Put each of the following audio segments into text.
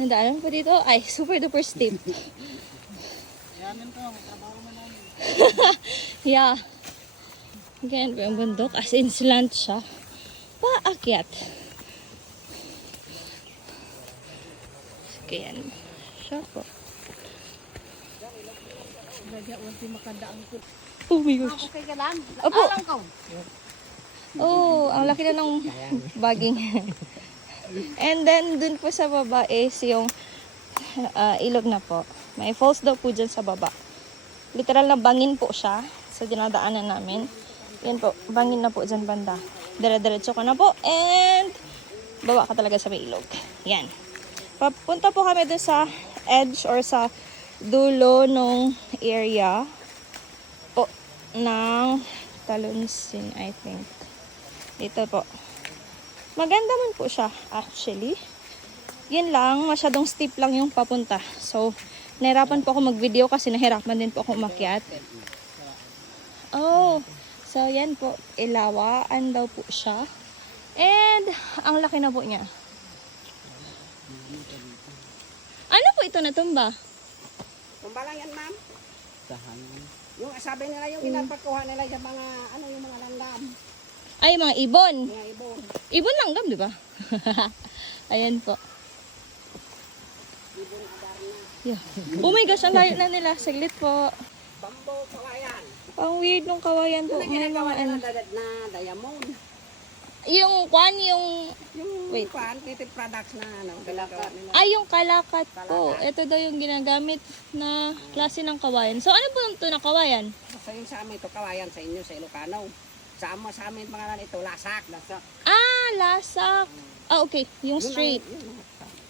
Ang daanan po dito ay super duper steep. Yaman to, may trabaho man namin. Yeah. Ganyan po yung bundok. As in slant siya. Paakyat. Ganyan. Siya po. Oh my gosh. Okay ka lang? Opo. Alam ko. Oh, ang laki na ng baging. And then, dun po sa baba is yung ilog na po. May falls daw po dyan sa baba. Literal na bangin po siya sa dinadaanan namin. Yan po, bangin na po dyan banda. Dire-diretso ka na po. And, baba ka talaga sa may ilog. Yan. Papunta po kami dun sa edge or sa dulo nung area po ng Talunsin, I think. Dito po. Maganda man po siya, actually. Yan lang, masyadong steep lang yung papunta. So, nahirapan po ako mag-video kasi nahirapan din po ako umakyat. Oh, so yan po, ilawaan daw po siya. And, ang laki na po niya. Ano po ito natumba? Tumba lang yan, ma'am. Yung sabi nila yung pinapagkuha nila yung mga, ano yung mga langgam. Ay, mga ibon. Mga ibon. Ibon langgam, di ba? Ayan po. Ibon adarna. Yeah. Oh my gosh, ang layo na nila. Saglit po. Bambo, kawayan. Ang weird nung kawayan po. Ito na May ginagawa mga nila ano. na diamond. Yung kwan, yung... Yung Wait. native products na ano, ginagawa nila. Ay, yung kalakat po. Ito daw yung ginagamit na klase ng kawayan. So, ano po ito na kawayan? So yung sa amin ito, kawayan sa inyo, sa Ilocano. Sa amin pangalan ito, lasak. Lasak. Ah, lasak. Ah, okay. Yung straight.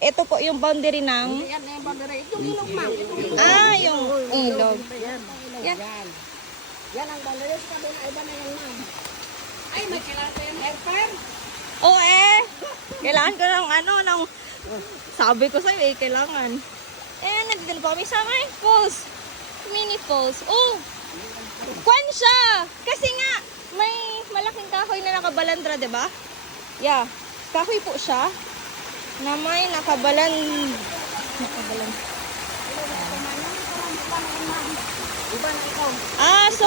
Ito po yung boundary ng... Hindi yan, yung boundary. Itong ilog, ma'am. Itong ilog. Ah, yung ilog. Yan. Yan. Yan. Yan ang boundary. Sabi na iba na yan, ma'am. Ay, may kailangan ko yung airfare. Oo kailangan ko ng ano, ng... Sabi ko sa'yo kailangan. Eh, nandito na po kami sa may falls. Mini falls. Oh! Kwan siya! Kasi nga, may malaking kahoy na nakabalandra, diba? Yeah. Kahoy po siya. Na may nakabalan... Iba na ikaw. Ah, so...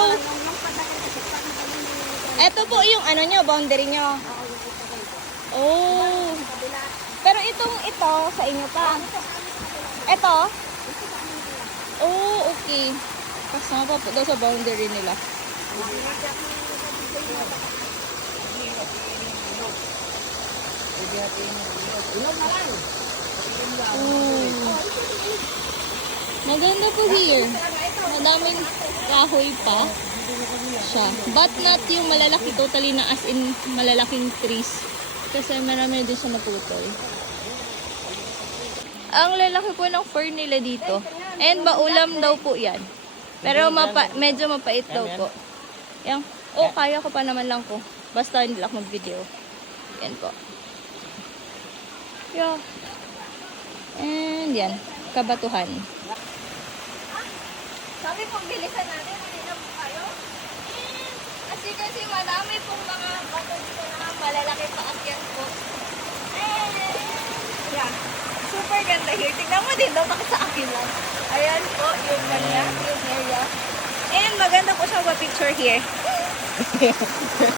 Ito po yung ano nyo, boundary nyo. Oh. Pero ito sa inyo pa. Ito? Oh, okay. Kasama pa po daw sa boundary nila. Oh. Maganda po here. Madaming kahoy pa siya. But not yung malalaki, totally na as in malalaking trees. Kasi marami din siya naputol. Ang lalaki po ng fur nila dito. And maulam daw po yan. Pero medyo mapait daw po. Yan. Oh, kaya ko pa naman lang po. Basta hindi lang mag-video. Yan po. Yeah. And yan. Kabatuhan. Sabi pong bilisan natin. Hindi na po kayo. Kasi madami pong mga bato dito na malalaki pa akyat po. Yeah. Super ganda here. Tignan mo din daw bakit sa akin lang. Ayan po yung kanya, yung area. And maganda po siya picture here.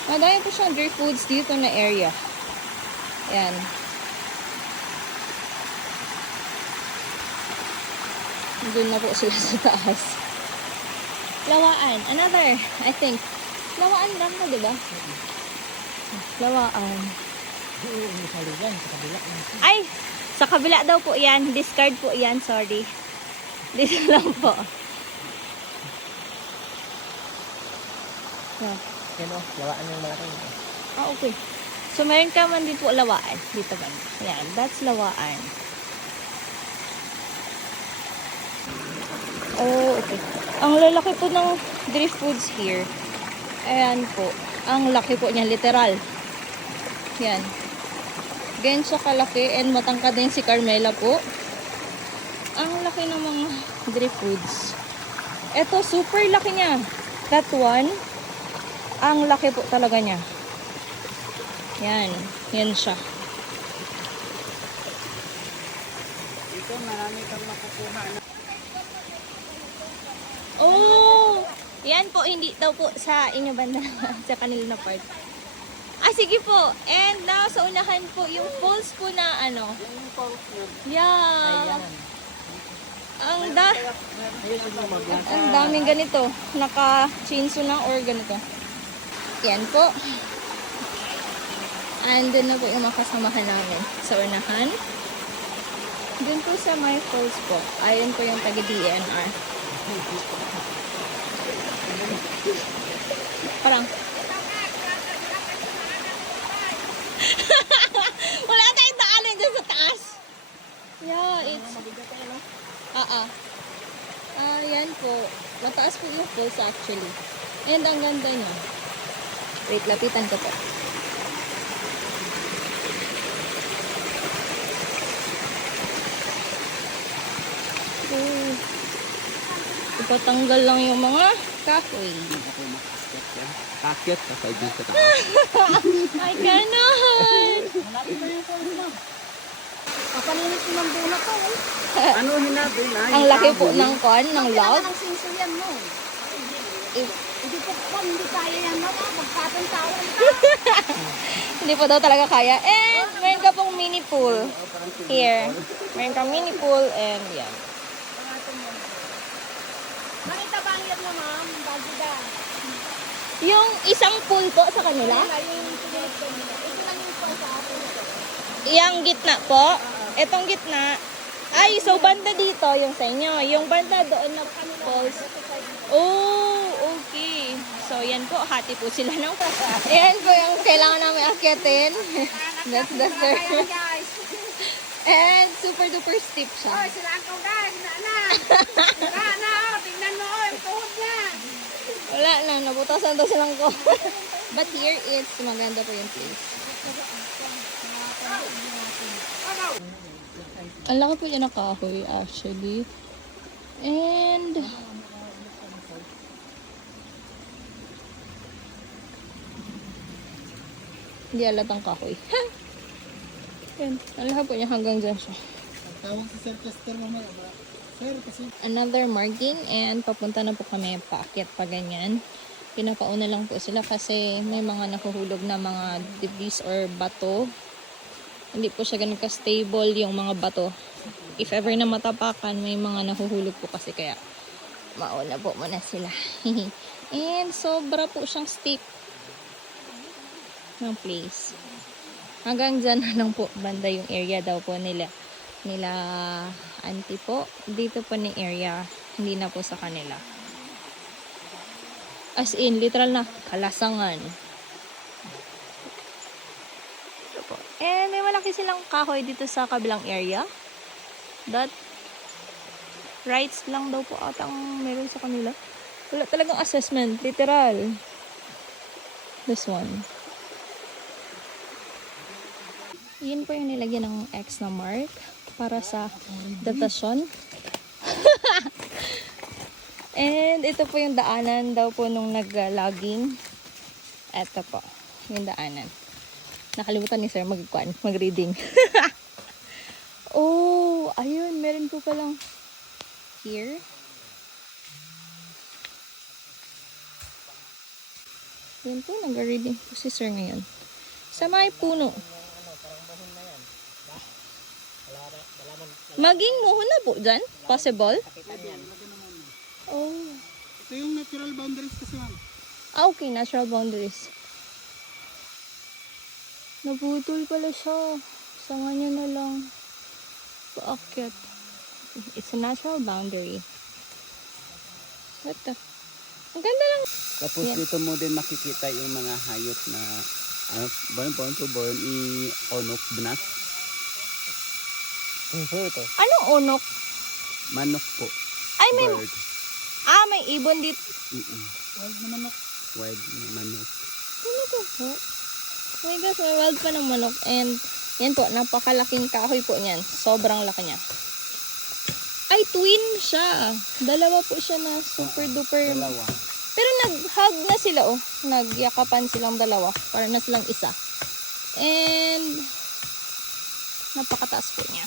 Madami po siyang dry foods dito na area. Ayan. Doon na po sila sa taas. Lawaan. Another, I think. Lawaan lang na, di ba? Lawaan. Ay! Sa kabila daw po yan. Discard po yan. Sorry. Dito lang po. Yeah. Yan o, lawaan yung malaki. Ah, okay. So, meron ka man din po lawaan. Dito ba? Yan. That's lawaan. Oh, okay. Ang lalaki po ng drift foods here. Ayan po. Ang laki po niya, literal. Yan. Ganyan siya kalaki and matangkad din si Carmela po. Ang laki ng mga drift foods. Ito, super laki niya. That one, ang laki po talaga niya. Yan. Yan siya. dito, marami kang makukuha na. Oh! Yan po, hindi daw po sa inyo banda, sa kanila na part. Ah, sige po. And now, sa unahan po, yung falls po na ano. Yung falls na. Yeah. Ayun mo Ang daming ganito. Naka-chainsaw na or ganito. Yan po. Andun na po yung mga kasamahan namin sa unahan. Dun po sa my falls po. Ayun po yung taga-DNR. Parang wala tayong daanan dyan sa taas. Yeah, it's yan po. Mataas po yung falls actually. And ang ganda niya. Wait, lapitan ko po. Oh. Ipatanggal lang yung mga kahoy. Kakit, kasay dyan sa taas. I cannot! Papaninis ko ng bunot to. Ano hinabi na? Ang laki po ng kon, ng log. Ang sinsuyan mo. Eh, Hindi po po, hindi kaya yan mo. Magpapantawan ka. Hindi pa daw talaga kaya. And meron ka pong mini pool. Here. Meron ka mini pool and yan. Nakita ba ang yan mo, ma'am? Bagida. Yung isang pool po sa kanila? Wala yung sumunod ko nila. Ito lang yung po sa akin. Yung gitna po. Etong gitna. Ay, so banda dito yung sa inyo. Yung banda doon na falls. Oh, okay. So, yan po. Hati po sila ng Yan po yung kailangan namin akyatin. That's the third. Ayan, guys. And super duper steep siya. Oy, sila ang kong guys. Na. Oh. Tingnan mo, oh. Yung tuhod niya. Wala na, nabutasan daw silang ko. But here is maganda po yung place. Ang laki po niya na kahoy actually. And hindi alatang kahoy. Yan, ang laki po niya hanggang dyan siya. Tawag si Sir Chester mamaya ba? Sir, kasi Another marking and papunta na po kami paakyat pa ganyan. Pinapauna lang po sila kasi may mga nahuhulog na mga debris or bato. Hindi po siya ganun ka-stable yung mga bato. If ever na matapakan, may mga nahuhulog po kasi kaya mauna po muna sila. And sobra po siyang steep ng place. Hanggang dyan na lang po banda yung area daw po nila auntie po. Dito po ni area, hindi na po sa kanila. As in, literal na kalasangan. Ito po. And may malaki silang kahoy dito sa kabilang area. That rights lang daw po atang meron sa kanila. Wala talagang assessment, literal. This one. Yun po yung nilagyan ng X na mark para sa datasyon. And ito po yung daanan daw po nung nag-logging. Ito po, yung daanan. Nakalimutan ni sir mag-reading. Oh, ayun, meron po palang here. Yan po, nag-reading po si sir ngayon. Sa may puno. Maging muhon na po dyan? Possible? Oh. ito yung natural boundaries kasi ma'am. Ah, okay. Natural boundaries. Nabutol pala siya. Sama niya na lang. Paakyat. It's a natural boundary. What the? Ang ganda lang. Tapos Yan. dito mo din makikita yung mga hayop na born to born onok bnas. Ito. Anong unok? Manok po. Ay, may... Bird. Ah, may ibon dito. Wild na manok. Wild na manok. Ano to po? Oh my gosh, may wild pa ng manok. And yan po, napakalaking kahoy po niyan. Sobrang laki niya. Ay, twin siya. Dalawa po siya na super duper. Dalawa. Pero nag-hug na sila, oh. Nagyakapan silang dalawa. Para na silang isa. And napakataas po niya.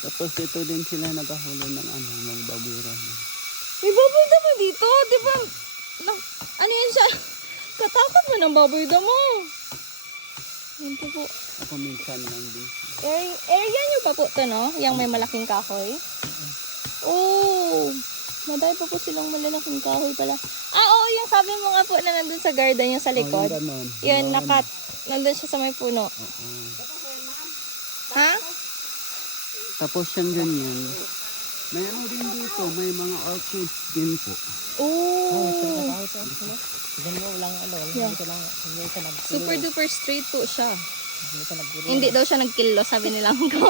Tapos dito din sila nagahuli ng ng baburan. May baboy damo dito, di ba? Ano yan siya? Katakot mo ng baboy damo. Yan po. Ako minsan lang din. Area nyo pa po to, no? Yang may malaking kahoy. Oh, madami pa po silang malalaking kahoy pala. Oo, yung sabi mo nga po na nandun sa garden, yung sa likod. Yung ganon. Yun, nandun siya sa may puno. Oo. Ha? Tapos yung ganyan. May ano din dito, may mga orchids din po. Oh. Ganyan mo lang Yeah. hindi ka nag Super duper straight po siya. hindi ka nag Hindi daw siya nagkilo, sabi nila ko.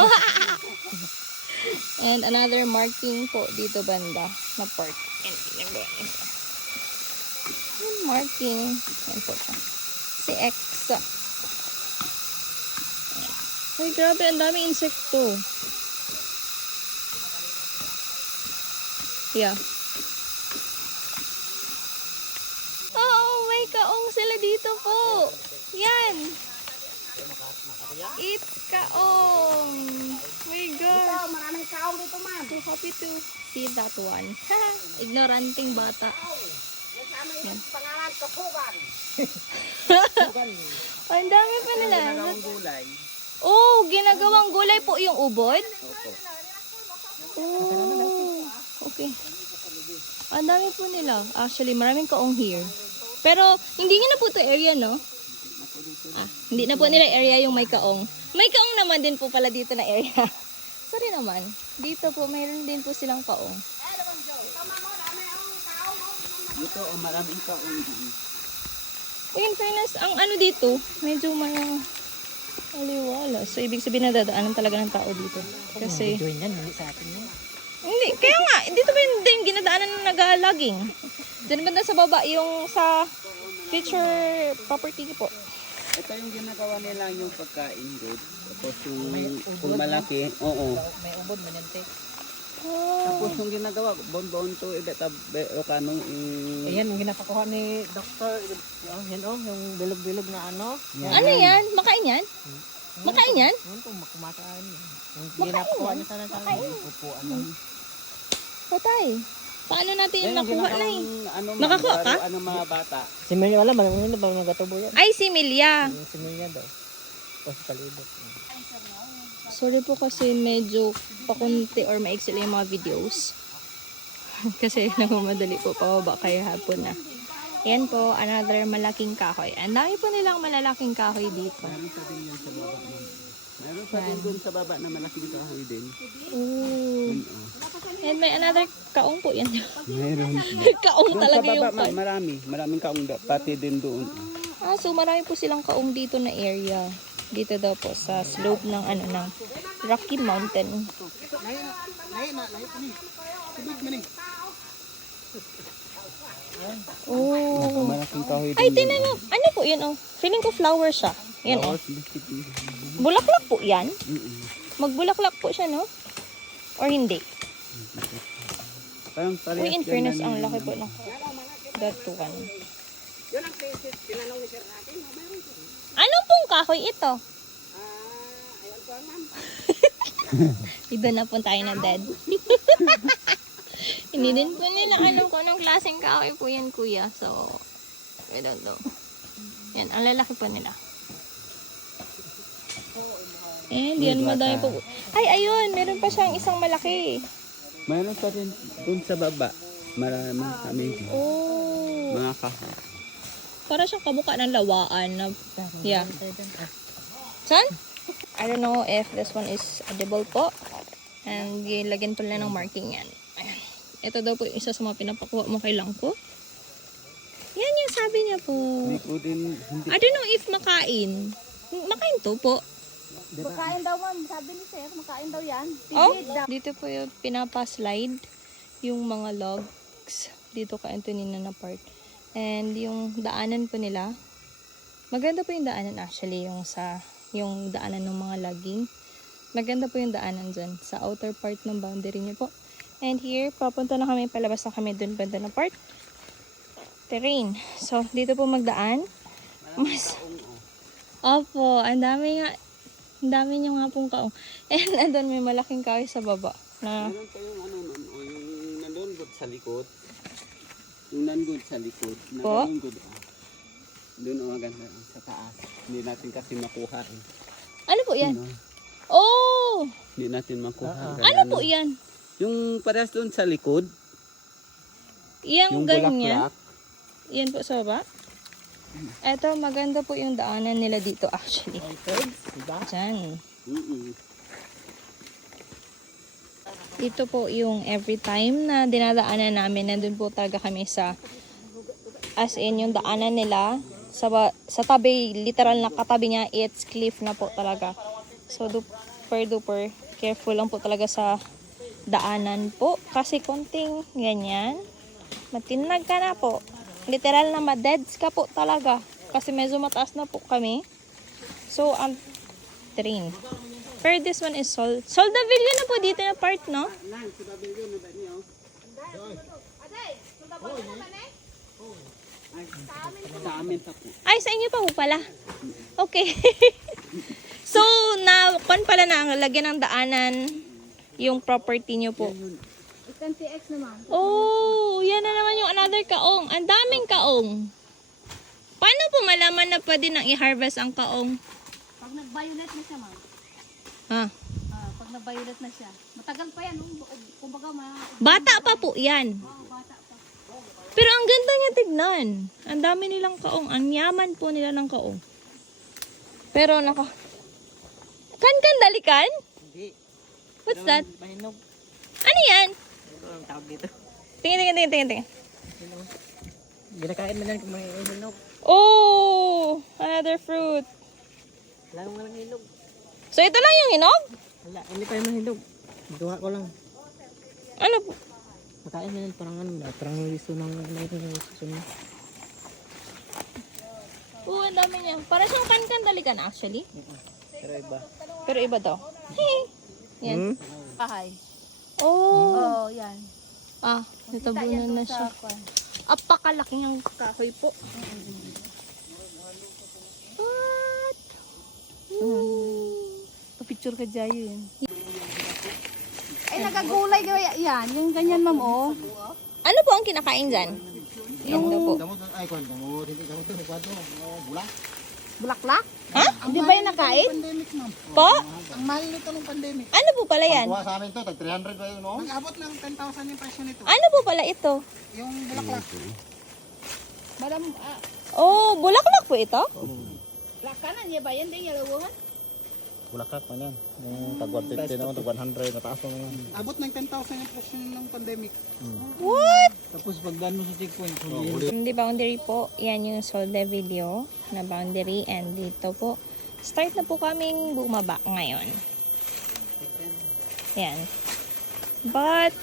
And another marking po dito banda na part. And ginagawa niya siya. Yung marking. Yan po siya. Si X. Ay, grabe. Ang daming insekto. Yeah. Oh, may kaong sila dito po. Yan. Eat kaong. My gosh. maraming kaong dito, ma'am. So happy to see that one. Ignoranting bata. Kasama yung pangalan, kapugan. Oh, ang dami pa nila. Gulay. Oh, ginagawang gulay po yung ubod? Opo. Oh, okay. Ang dami po nila. Actually, maraming kaong here. Pero, hindi nyo na po ito area, no? Hindi na po nila area yung may kaong. May kaong naman din po pala dito na area. Sorry naman. Dito po, mayroon din po silang kaong. Dito, maraming kaong. In fairness, ang ano dito, medyo aliwala. So, ibig sabihin na dadaanan talaga ng tao dito. Kasi, Doon yan, hindi sa atin yan. hindi. Kaya nga, dito ba yung ginadaanan ng nag-logging? Diyan ba sa baba, yung sa future property po. Ito yung ginagawa nila yung pagkain good. Tapos yung kung malaki, oo. May ubod, manente. Oh. Tapos yung ginagawa, bon to ibetab o kanong Ayan, yung ginapakuha ni Dr. Yan yung bilog-bilog na ano. Ano yan? Makain yan? Makain yan? Yun po, kumakaan. Yung ginapakuha niya sana sa upuan. Patay. Paano natin yung nakuha na eh? Ano, Nakakuha ka? Ano mga bata. Si Milya, wala, malamang ba nagatubo yan? Ay, si Milya. Si Milya daw. O sa palibot. Sorry po kasi medyo pakunti or maiksi lang yung mga videos. Kasi nagmamadali po pababa kaya hapon na. Yan po, another malaking kahoy. Ang dami po nilang malalaking kahoy dito. Meron pa din yan sa baba. Meron pa din dun sa baba na malaking kahoy din. Ooh. Yun, oh. And may another kaong po yan. Meron. Kaong Doon talaga sa yung baba, pan. maraming kaong pati din doon. So marami po silang kaong dito na area. Dito daw po sa slope ng ng Rocky Mountain. Oh. Malaking kahoy din. Ay, tinan mo. Ano po yan, oh? Feeling ko flower siya. Yan, oh. Bulaklak po yan. Magbulaklak po siya, no? Or hindi? Parang parehas Uy, in yan fairness, na ang ni- laki po ng that one. Yun ang tinanong ni Sir natin. Meron po. Ano pong kahoy ito? Ayan po, ma'am. Iba na po tayo na dead. Hindi din po nila alam kung anong klaseng kahoy po yan, kuya. So, I don't know. Yan, ang lalaki po nila. And yan, madami po. Ay, ayun, meron pa siyang isang malaki. Mayroon pa rin dun sa baba. Marami kami. Oh. Mga kahoy. Para siyang kabuka ng lawaan na, yeah. San? I don't know if this one is edible po. And gilagyan po nila ng marking yan. Ayan. Ito daw po yung isa sa mga pinapakuha mo kay Langko. Yan yung sabi niya po. Hindi ko din, hindi. I don't know if makain. Makain to po. Makain daw, ma'am. Sabi ni Sir, makain daw yan. Oh, dito po yung pinapaslide yung mga logs dito kay Antonina na part. And yung daanan po nila, maganda po yung daanan actually, yung daanan ng mga logging. Maganda po yung daanan dyan sa outer part ng boundary niya po. And here, papunta na kami, palabas na kami dun banda na part. Terrain. So, dito po magdaan. Mas, opo, ang dami nga. Ang dami niyo nga pong kaong. And nandun may malaking kahoy sa baba. Na, Meron pa yung ano nun, o yung nandun good sa likod. Yung nandun sa likod. Na Po? nandun good, doon o maganda sa taas. Hindi natin kasi makuha eh. ano po yan? Ano? Oh! Hindi natin makuha. Ano po yan? Yung parehas doon sa likod. Yang Yung ganyan. bulaklak. Yan po sa baba. Eto, maganda po yung daanan nila dito actually. Diyan. Mm-mm. Ito po yung every time na dinadaanan namin, nandun po talaga kami sa, as in yung daanan nila, sa tabi, literal na katabi niya, it's cliff na po talaga. So, duper duper careful lang po talaga sa daanan po. Kasi konting ganyan, matinag ka na po. Literal na ma-deads ka po talaga. Kasi medyo mataas na po kami. So, ang train. Pero this one is Soldaville na po dito na part, no? Sa amin pa po. Ay, sa inyo pa po pala. Okay. So, kon pala na ang lagyan ng daanan yung property nyo po. Oh, yan na naman yung another kaong. Ang daming kaong. Paano po malaman na pwede nang i-harvest ang kaong? Pag nag-violet na siya, ma'am. Ha? Pag nag-violet na siya. Matagal pa yan. Kumbaga, Bata pa po yan. bata pa. Pero ang ganda niya tignan. Ang dami nilang kaong. Ang yaman po nila ng kaong. Pero Kan dalikan? Hindi. What's that? Mahinog. Ano yan? Ito ang tawag dito. Tingin. Ginakain mo lang kung may hinog. Oh! Another fruit. Wala mo lang hinog. So, ito lang yung hinog? Wala, hindi pa yung mahinog. Duha ko lang. Ano po? Makain mo yan parang liso ng susunod. Oo, ang dami niya. Para siyang kan dalikan actually. Pero iba. Pero iba daw. Hey! Yan. Kahay. Oh! Oo, yan. Ah, natabunan na siya. Apakalaki niyang kahoy po. What? Picture ka dyan yun. Ay, nagagulay kaya yan. Yung ganyan, ma'am, oh. Ano po ang kinakain dyan? Yung po. Bulaklak? Ha? Hindi ba yung nakain? Po? Ang mahal nito nung pandemic. Ano po pala yan? Kuha sa amin to, tag 300 ba yun, no? Nag-abot ng 10,000 yung presyo nito. Ano po pala ito? Yung bulaklak. Madam, Oh, bulaklak po ito? lakanan niya ba yan? Hindi niya lawangan? Bulaklak man yan. Yung tag 150 naman, tag 100, mataas pa naman. Abot ng 10,000 yung presyo ng pandemic. What? Tapos pagdaan mo sa checkpoint, Hindi boundary po. Yan yung Solde video na boundary. And dito po, start na po kaming bumaba ngayon. Yan. But,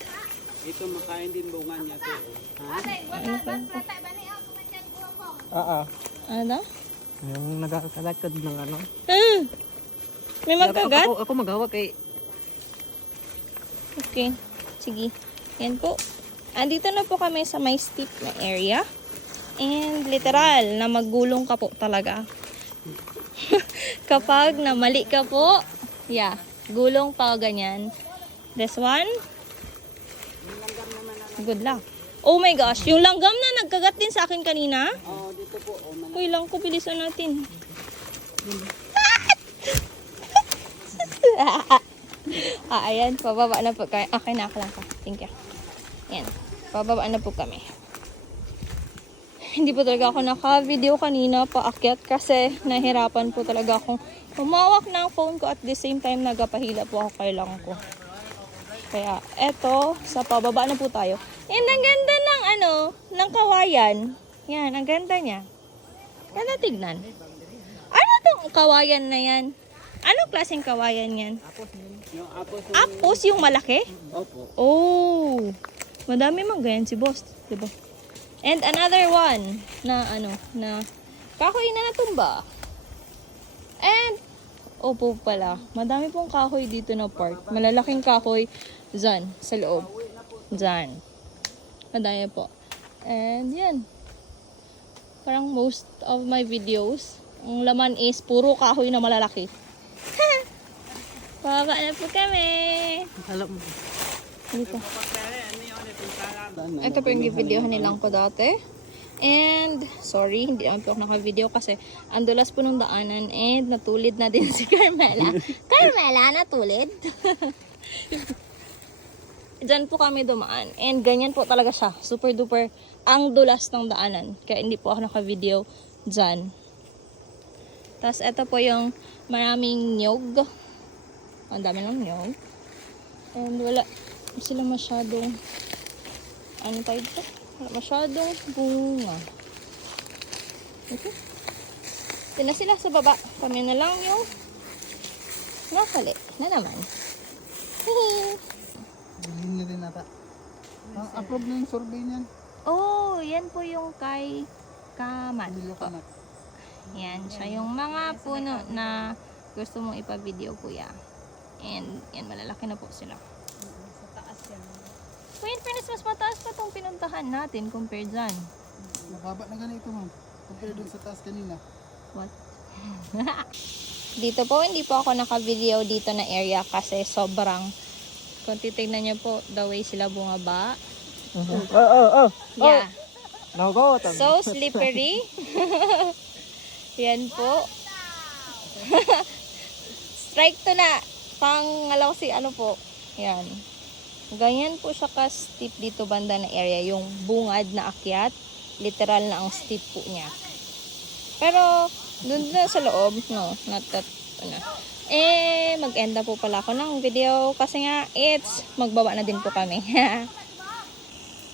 Ito makain din bunga niya to. Ha? ano pa? Ano daw? yung nagkakalakad ng ano. May magkagat? Ako maghawak kay Okay. Sige. Yan po. Andito na po kami sa may steep na area. And literal na maggulong ka po talaga. Kapag namali ka po, yeah, gulong pa ganyan. This one, good luck. Oh my gosh, yung langgam na nagkagat din sa akin kanina. Oh, dito po. Oh, Uy lang ko, bilisan natin. Ayan, pababa na po kami. Okay na, ako lang ka. Thank you. Ayan, pababa na po kami. Hindi po talaga ako naka-video kanina paakyat kasi nahirapan po talaga akong humawak ng phone ko at the same time nagapahila po ako kailang ko. Kaya eto, sa pababa na po tayo. And ang ganda ng ng kawayan. Yan, ang ganda niya. Ganda tignan. Ano tong kawayan na yan? Anong klaseng kawayan yan? yung apos. Apos yung malaki? Opo. Oh, madami mang ganyan si boss, diba? And another one na na kahoy na natumba. And opo pala, madami pong kahoy dito na park. Malalaking kahoy dyan sa loob. Dyan. Madami po. And yan. Parang most of my videos, ang laman is puro kahoy na malalaki. Pababa na po kami. Dito. Ito po yung videohan nilang ko dati. And, sorry, hindi naman po ako naka-video kasi ang dulas po ng daanan and natulid na din si Carmela. Carmela, natulid? Diyan po kami dumaan. And ganyan po talaga siya. Super duper ang dulas ng daanan. Kaya hindi po ako naka-video dyan. Tapos, ito po yung maraming nyog. Ang dami ng nyog. And wala sila masyadong ano tayo dito? Wala masyadong bunga. Okay. Ito na sila sa baba. Kami na lang yung nakali na naman. Bilhin na din nata. Approve na yung survey niyan. Oh, yan po yung kay Kamat. Kamat. Yan, siya yung mga puno na gusto mong ipa-video, kuya. And yan, malalaki na po sila. Kuya, in fairness, mas mataas pa itong pinuntahan natin compared dyan. Mababa na ganito ma'am. Compare dun sa taas kanina. What? Dito po, hindi po ako naka-video dito na area kasi sobrang, kung titignan niyo po, the way sila bumaba. Yeah. So slippery. Yan po. Strike to na. Pangalaw si ano po. Yan. Ganyan po siya ka-steep dito banda na area. Yung bungad na akyat. Literal na ang steep po niya. Pero, dun na sa loob, no, not that, ano. Mag-end na po pala ako ng video kasi nga, magbaba na din po kami.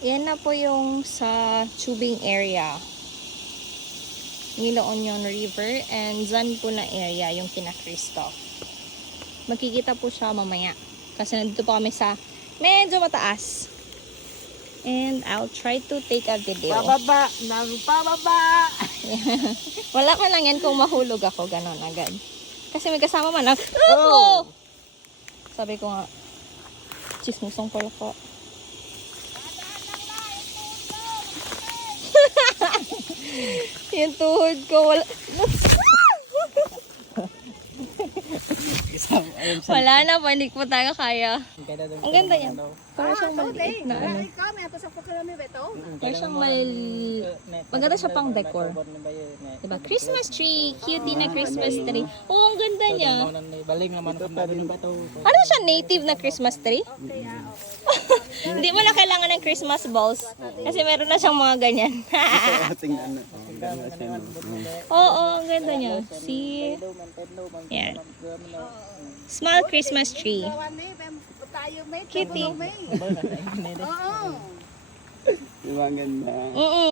Yan na po yung sa tubing area. Nilo Onion River and dyan po na area yung kina Christoph. Magkikita po siya mamaya. Kasi nandito po kami sa medyo mataas. And I'll try to take a video. Pababa! Pababa! Wala ka lang yan kung mahulog ako. Ganon agad. Kasi may kasama man ako. Oh! Sabi ko nga, chismusong pala ko. Yung tuhod ko, wala. Wala na po, hindi po tayo kaya. Ang ganda niya. Para siyang maliit na ano. Ikaw, may ato sa pagkalami ba ito? Para siyang maganda siya pang decor. Diba? Christmas tree. Cutie na Christmas tree. Oo, ang ganda niya. Ano siya, native na Christmas tree? Hindi mo na kailangan ng Christmas balls. Kasi meron na siyang mga ganyan. Tingnan na. Ganda siya, no? Oo, ang ganda niya. See? Yan. Small Christmas tree. Tayo may Kitty. Oo. Diba ang ganda? Oo.